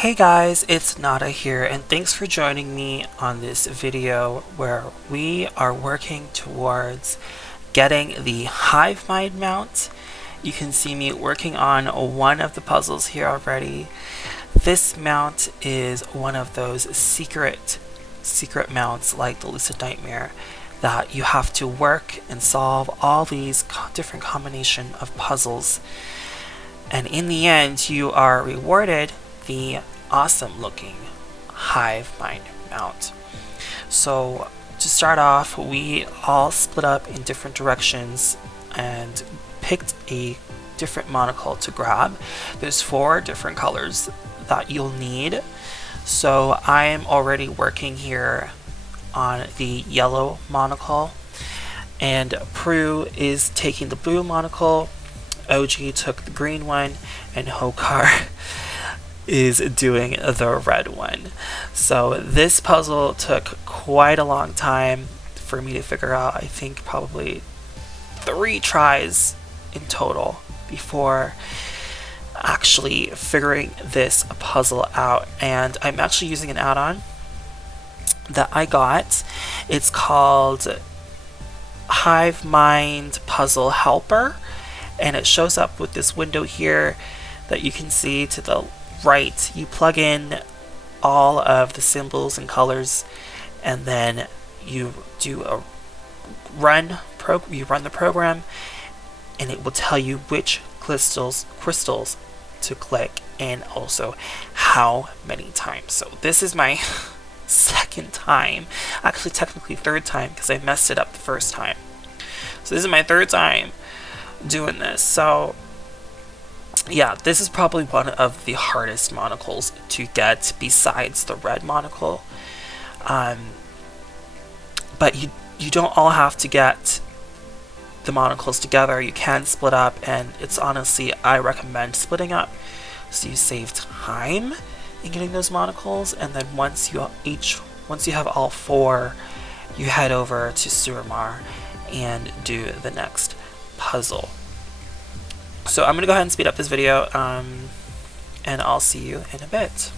Hey guys, it's Nada here, and thanks for joining me on this video where we are working towards getting the Hivemind mount. You can see me working on one of the puzzles here already. This mount is one of those secret mounts like the Lucid Nightmare that you have to work and solve all these different combination of puzzles, and in the end you are rewarded the awesome looking Hivemind mount. So to start off, we all split up in different directions and picked a different monocle to grab. There's 4 different colors that you'll need. So I am already working here on the yellow monocle, and Prue is taking the blue monocle, OG took the green one, and Hokar is doing the red one. So this puzzle took quite a long time for me to figure out. I think probably 3 tries in total before actually figuring this puzzle out. And I'm actually using an add-on that I got. It's called Hivemind Puzzle Helper, and it shows up with this window here that you can see to the right. You plug in all of the symbols and colors, and then you do a run the program, and it will tell you which crystals to click and also how many times. So this is my second time, actually technically 3rd time, because I messed it up the first time. So this is my 3rd time doing this. So yeah, this is probably one of the hardest monocles to get besides the red monocle. But you don't all have to get the monocles together. You can split up, and it's honestly, I recommend splitting up so you save time in getting those monocles. And then once you have all 4, you head over to Suramar and do the next puzzle. So I'm gonna go ahead and speed up this video, and I'll see you in a bit.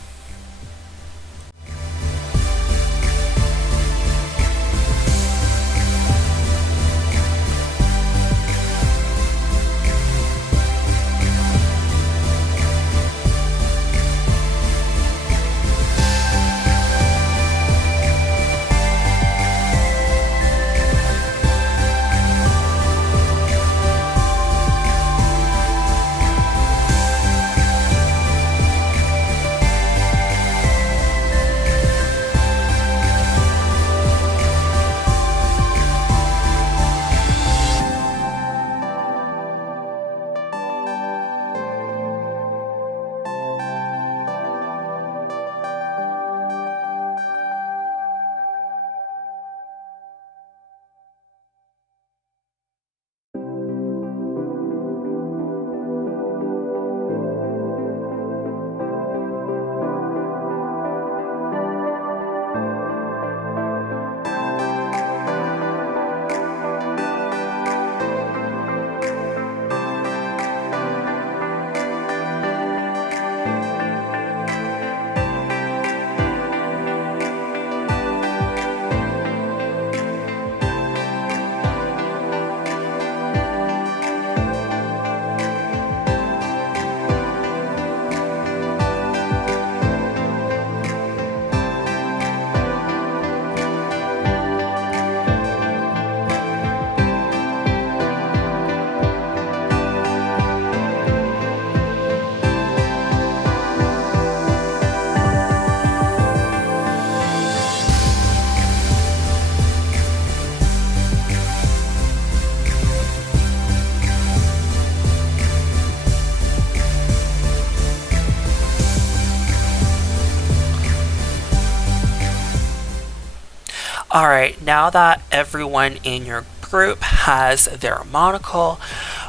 Alright, now that everyone in your group has their monocle,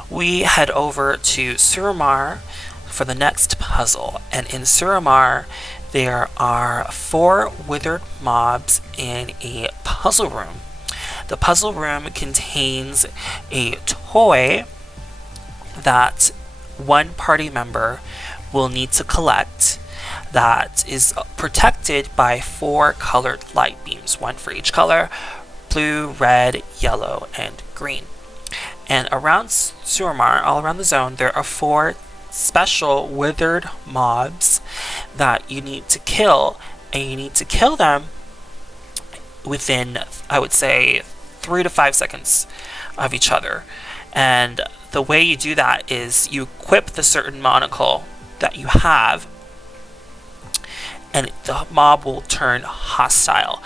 we head over to Suramar for the next puzzle. And in Suramar, there are 4 withered mobs in a puzzle room. The puzzle room contains a toy that one party member will need to collect that is protected by 4 colored light beams, 1 for each color: blue, red, yellow, and green. And around Suramar, all around the zone, there are 4 special withered mobs that you need to kill, and you need to kill them within, I would say, 3 to 5 seconds of each other. And the way you do that is you equip the certain monocle that you have, and the mob will turn hostile.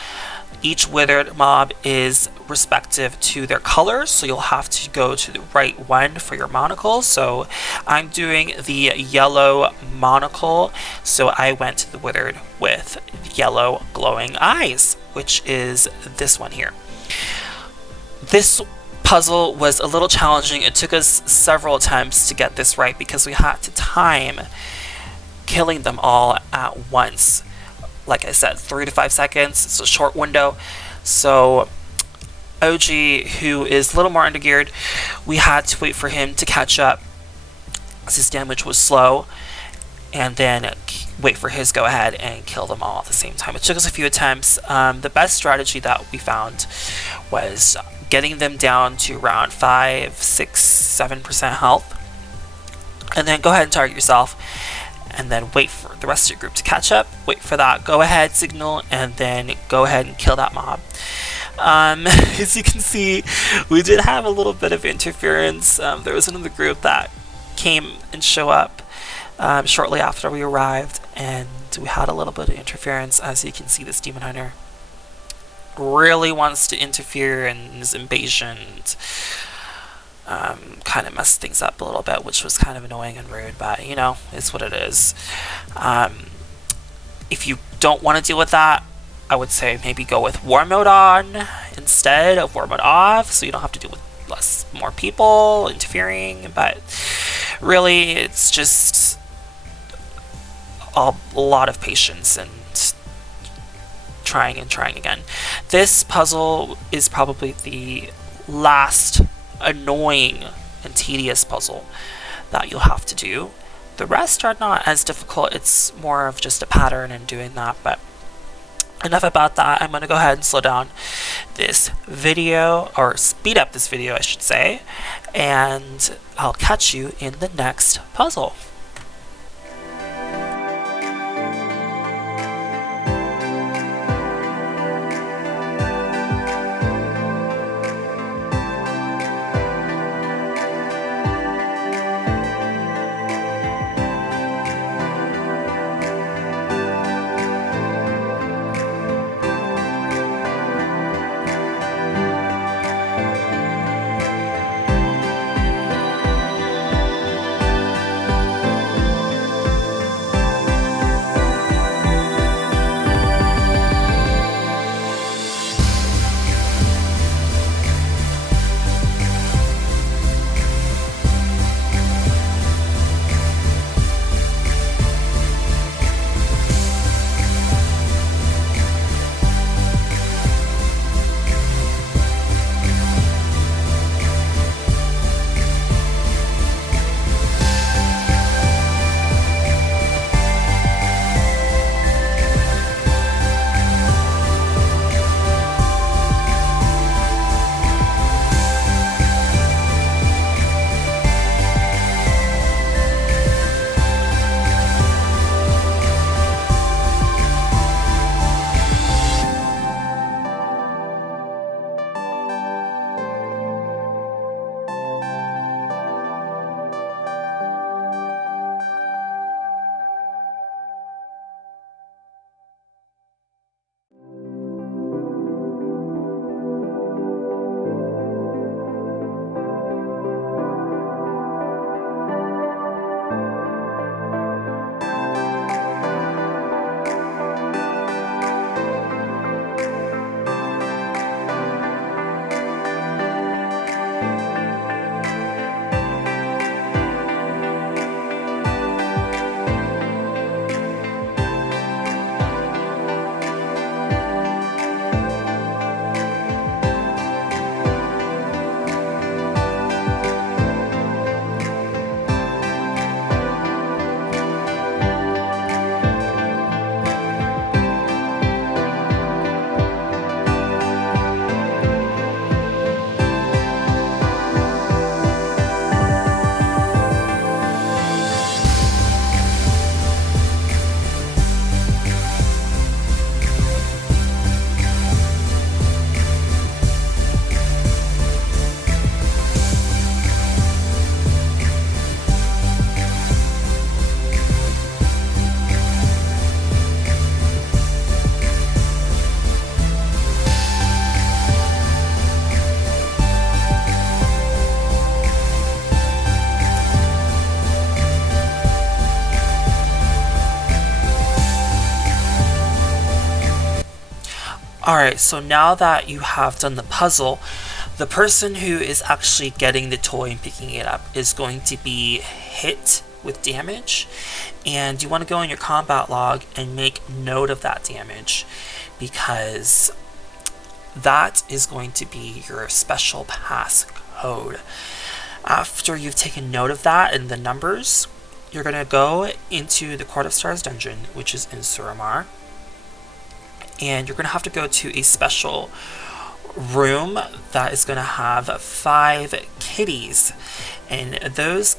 Each withered mob is respective to their colors, so you'll have to go to the right one for your monocle. So I'm doing the yellow monocle, so I went to the withered with yellow glowing eyes, which is this one here. This puzzle was a little challenging. It took us several attempts to get this right because we had to time killing them all at once. Like I said, 3 to 5 seconds. It's a short window. So OG, who is a little more undergeared, we had to wait for him to catch up as his damage was slow, and then wait for his go ahead and kill them all at the same time. It took us a few attempts. The best strategy that we found was getting them down to around 5, 6, 7% health, and then go ahead and target yourself, and then wait for the rest of your group to catch up, wait for that go ahead signal, and then go ahead and kill that mob. As you can see, we did have a little bit of interference. There was another group that came and show up shortly after we arrived, and we had a little bit of interference. As you can see, this demon hunter really wants to interfere and is impatient. Kind of messed things up a little bit, which was kind of annoying and rude, but you know, it's what it is. If you don't want to deal with that, I would say maybe go with war mode on instead of war mode off, so you don't have to deal with more people interfering. But really, it's just a lot of patience and trying and trying again. This puzzle is probably the last annoying and tedious puzzle that you'll have to do. The rest are not as difficult. It's more of just a pattern and doing that. But enough about that. I'm going to go ahead and slow down this video, or speed up this video I should say, and I'll catch you in the next puzzle. Alright, so now that you have done the puzzle, the person who is actually getting the toy and picking it up is going to be hit with damage, and you want to go in your combat log and make note of that damage, because that is going to be your special pass code. After you've taken note of that and the numbers, you're going to go into the Court of Stars dungeon, which is in Suramar, and you're going to have to go to a special room that is going to have 5 kitties, and those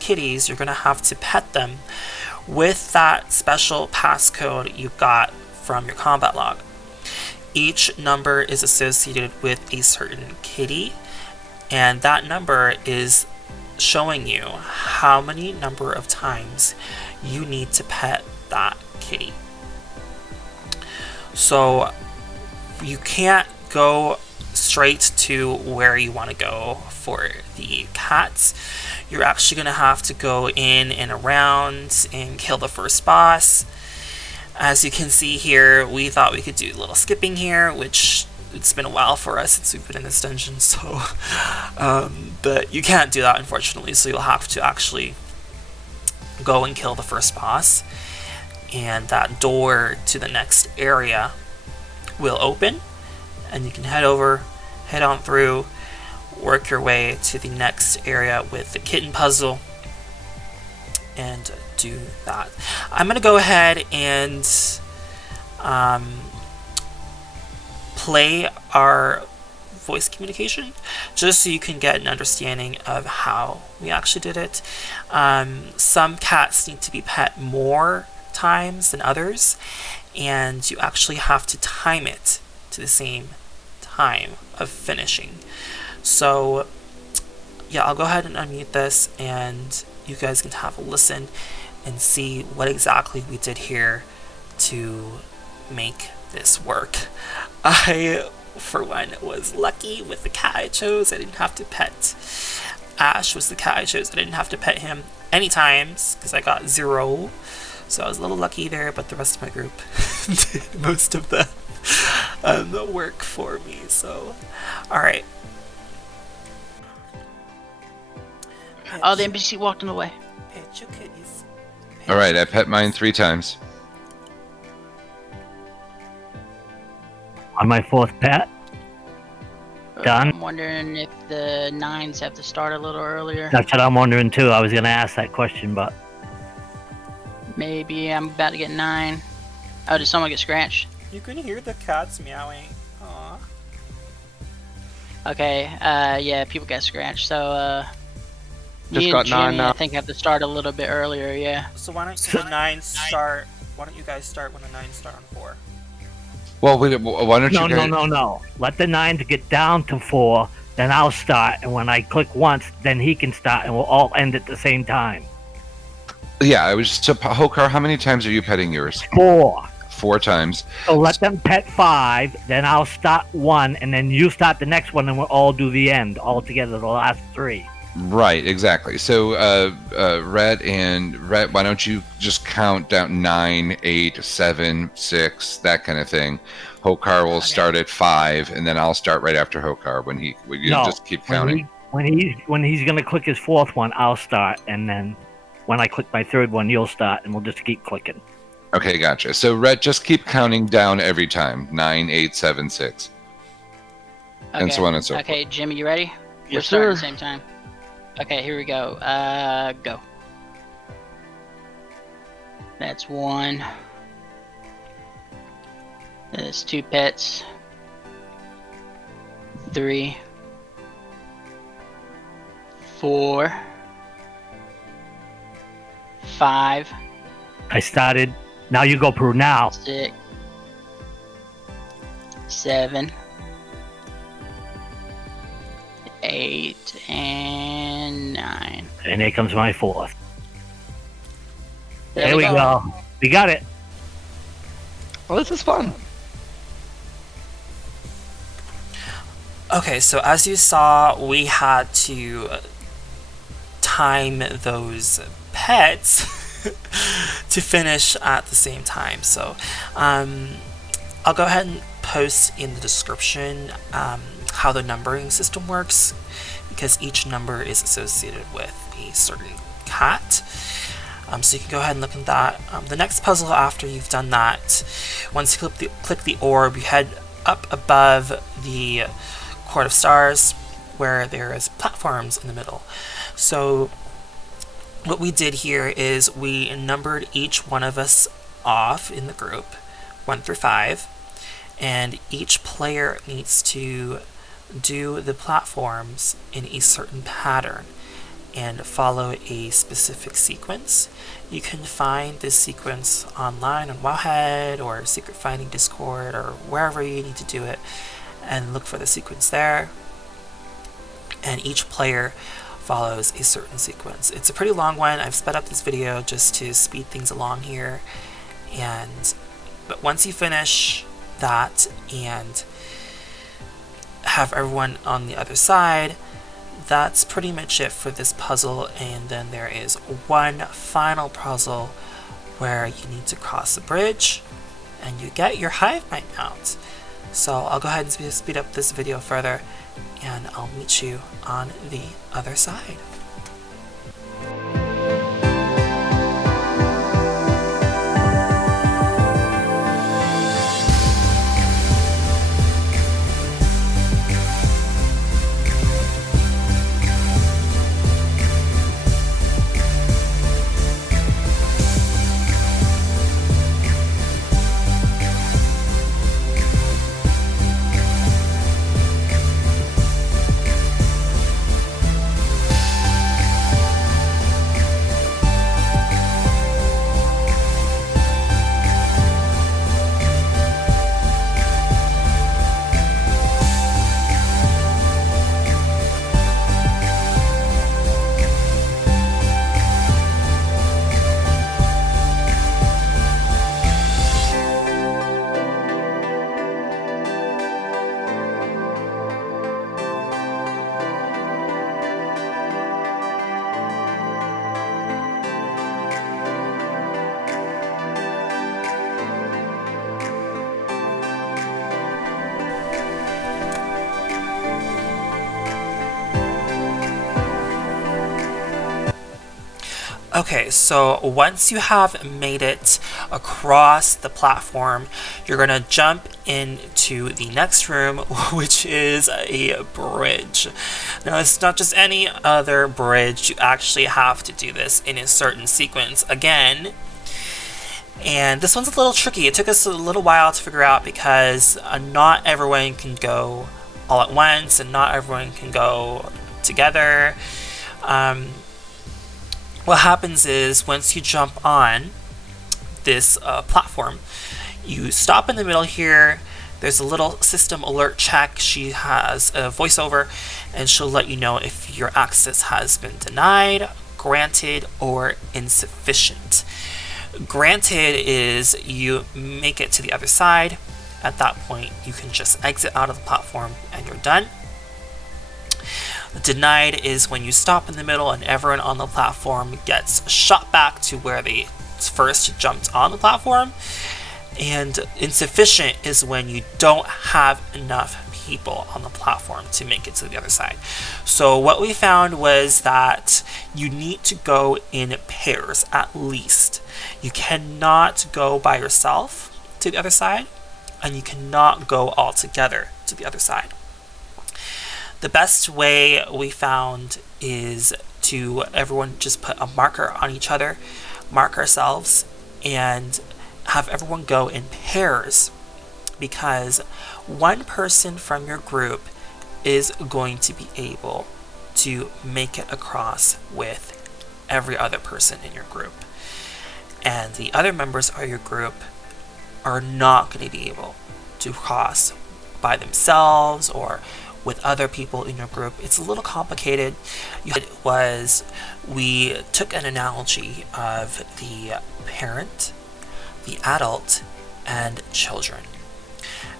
kitties, you're going to have to pet them with that special passcode you got from your combat log. Each number is associated with a certain kitty, and that number is showing you how many number of times you need to pet that kitty. So you can't go straight to where you want to go for the cats. You're actually going to have to go in and around and kill the first boss. As you can see here, we thought we could do a little skipping here, which it's been a while for us since we've been in this dungeon, so but you can't do that, unfortunately, so you'll have to actually go and kill the first boss, and that door to the next area will open, and you can head on through, work your way to the next area with the kitten puzzle, and do that. I'm going to go ahead and play our voice communication just so you can get an understanding of how we actually did it. Some cats need to be pet more times than others, and you actually have to time it to the same time of finishing. So yeah, I'll go ahead and unmute this, and you guys can have a listen and see what exactly we did here to make this work. I, for one, was lucky with the cat I chose. I didn't have to pet. Ash was the cat I chose. I didn't have to pet him any times because I got 0. So I was a little lucky there, but the rest of my group did most of the work for me. So, alright. Oh, the NPC walked in the way. Pet your kitties. Alright, I pet mine 3 times. On my 4th pet. Done. I'm wondering if the 9s have to start a little earlier. That's what I'm wondering too. I was going to ask that question, but Maybe I'm about to get 9. Oh, did someone get scratched? You can hear the cats meowing. Aww. Okay, yeah, people got scratched, so, Just me got and 9 Jimmy, now. I think, have to start a little bit earlier, yeah. So why don't the 9s start? Why don't you guys start when the 9s start on 4? Well, why don't you guys... No. Let the 9s get down to 4, then I'll start, and when I click once, then he can start, and we'll all end at the same time. Yeah, I was just... Hokar, how many times are you petting yours? 4. 4 times. So let them pet 5, then I'll start 1, and then you start the next one, and we'll all do the end, all together, the last 3. Right, exactly. So, Red, why don't you just count down 9, 8, 7, 6, that kind of thing. Hokar will start at 5, and then I'll start right after Hokar when you just keep counting. When he's gonna click his 4th one, I'll start, and then when I click my 3rd one, you'll start, and we'll just keep clicking. Okay, gotcha. So, Red, just keep counting down every time. 9, 8, 7, 6. Okay. And so on and so forth. Okay, Jimmy, you ready? We're Yes, starting sir. at the same time. Okay, here we go. Go. That's 1. That's 2 pets. 3. 4. 5. I started. Now you go, Prue. Now. 6. 7. 8 and 9. And here comes my 4th. There There we go. We got it. Well, this is fun. Okay, so as you saw, we had to time those pets to finish at the same time. So I'll go ahead and post in the description how the numbering system works, because each number is associated with a certain cat. So you can go ahead and look at that. The next puzzle after you've done that, once you click the orb, you head up above the Court of Stars where there is platforms in the middle. So what we did here is we numbered each one of us off in the group, 1 through 5, and each player needs to do the platforms in a certain pattern and follow a specific sequence. You can find this sequence online on Wowhead or Secret Finding Discord or wherever you need to do it, and look for the sequence there. And each player follows a certain sequence. It's a pretty long one. I've sped up this video just to speed things along here. But once you finish that and have everyone on the other side, that's pretty much it for this puzzle. And then there is one final puzzle where you need to cross the bridge and you get your Hivemind mount. So I'll go ahead and speed up this video further, and I'll meet you on the other side. Okay, so once you have made it across the platform, you're going to jump into the next room, which is a bridge. Now, it's not just any other bridge. You actually have to do this in a certain sequence again. And this one's a little tricky. It took us a little while to figure out because not everyone can go all at once and not everyone can go together. What happens is once you jump on this platform, you stop in the middle here. There's a little system alert check. She has a voiceover and she'll let you know if your access has been denied, granted, or insufficient. Granted is you make it to the other side. At that point, you can just exit out of the platform and you're done. Denied is when you stop in the middle and everyone on the platform gets shot back to where they first jumped on the platform. And insufficient is when you don't have enough people on the platform to make it to the other side. So what we found was that you need to go in pairs at least. You cannot go by yourself to the other side, and you cannot go all together to the other side. The best way we found is to everyone just put a marker on each other, mark ourselves, and have everyone go in pairs, because one person from your group is going to be able to make it across with every other person in your group. And the other members of your group are not going to be able to cross by themselves or with other people in your group. It's a little complicated. We took an analogy of the parent, the adult, and children.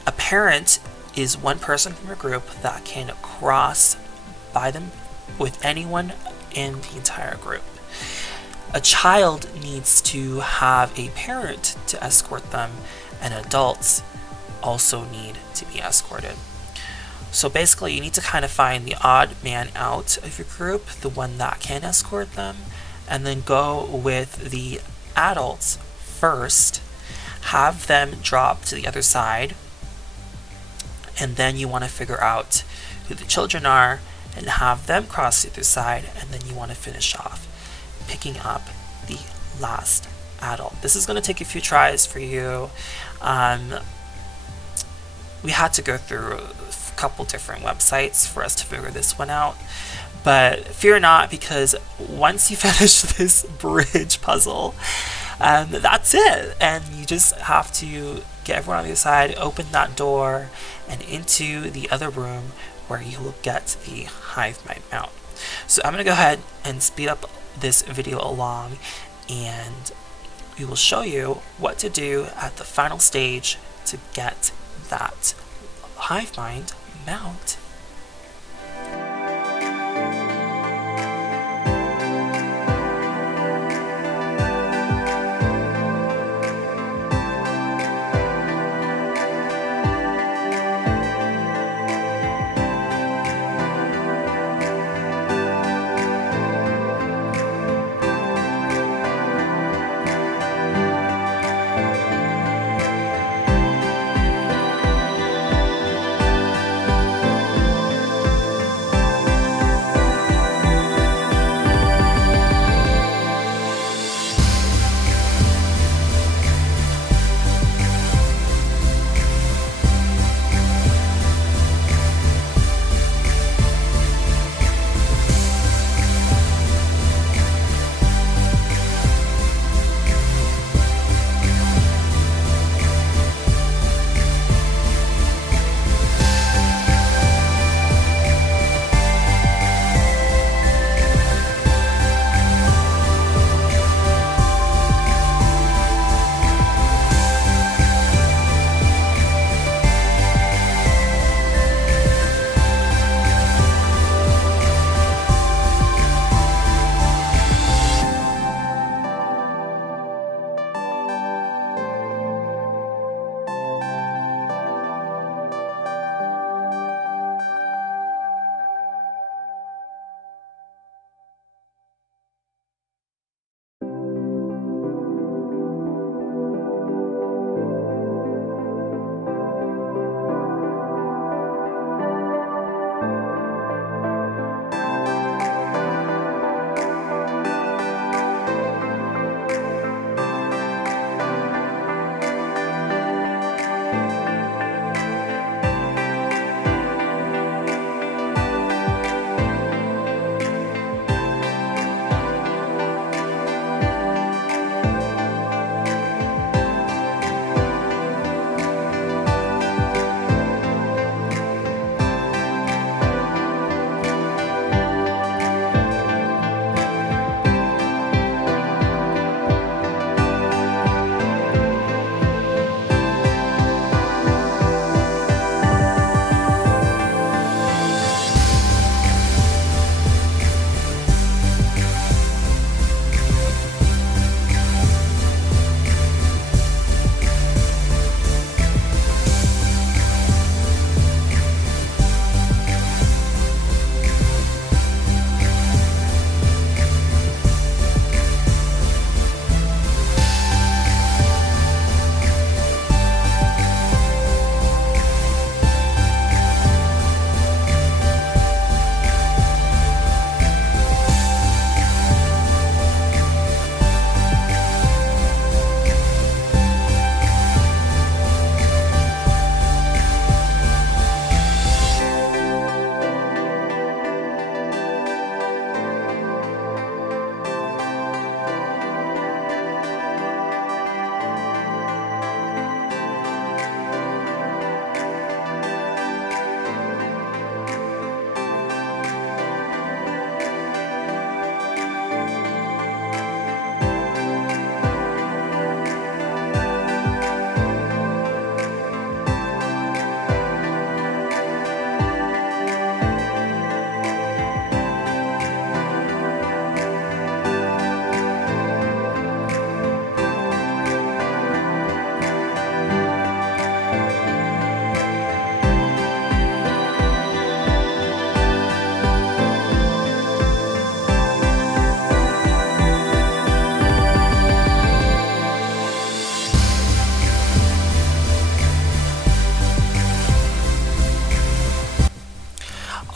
A parent is one person from your group that can cross by them with anyone in the entire group. A child needs to have a parent to escort them, and adults also need to be escorted. So basically, you need to kind of find the odd man out of your group, the one that can escort them, and then go with the adults first, have them drop to the other side, and then you want to figure out who the children are and have them cross the other side, and then you want to finish off picking up the last adult. This is going to take a few tries for you. We had to go through a couple different websites for us to figure this one out, but fear not, because once you finish this bridge puzzle, that's it, and you just have to get everyone on the other side, open that door, and into the other room where you will get the Hivemind mount. So I'm going to go ahead and speed up this video along, and we will show you what to do at the final stage to get that Hivemind mount.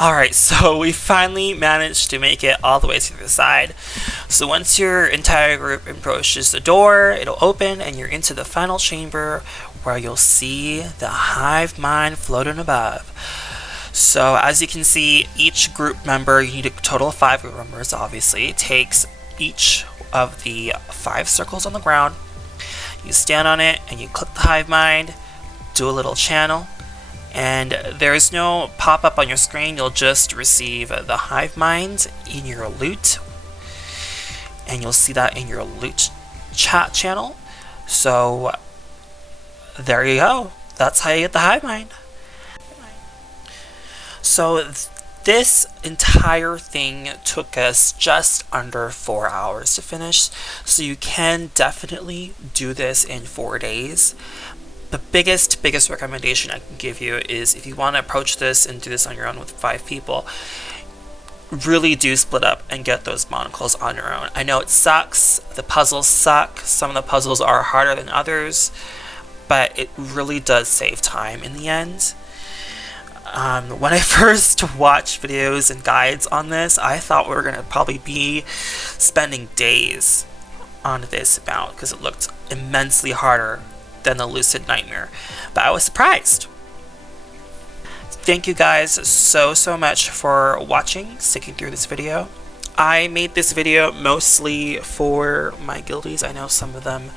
Alright, so we finally managed to make it all the way to the side. So once your entire group approaches the door, it'll open and you're into the final chamber where you'll see the hive mind floating above. So as you can see, each group member, you need a total of 5 group members obviously, takes each of the 5 circles on the ground. You stand on it and you click the hive mind, do a little channel, and there's no pop-up on your screen. You'll just receive the hive mind in your loot, and you'll see that in your loot chat channel. So there you go, that's how you get the hive mind. So this entire thing took us just under 4 hours to finish, so you can definitely do this in 4 days. The biggest recommendation I can give you is if you want to approach this and do this on your own with 5 people, really do split up and get those monocles on your own. I know it sucks, the puzzles suck, some of the puzzles are harder than others, but it really does save time in the end. When I first watched videos and guides on this, I thought we were going to probably be spending days on this mount because it looked immensely harder than the Lucid Nightmare, but I was surprised. Thank you guys so much for watching, sticking through this video. I made this video mostly for my guildies. I know some of them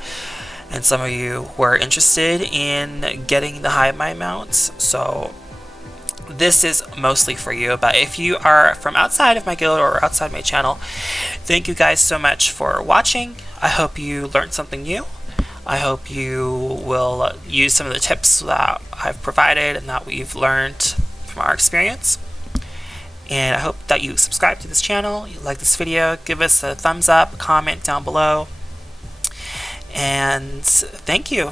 and some of you were interested in getting the Hivemind mounts, so this is mostly for you. But if you are from outside of my guild or outside my channel, thank you guys so much for watching. I hope you learned something new. I hope you will use some of the tips that I've provided and that we've learned from our experience. And I hope that you subscribe to this channel, you like this video, give us a thumbs up, comment down below, and thank you.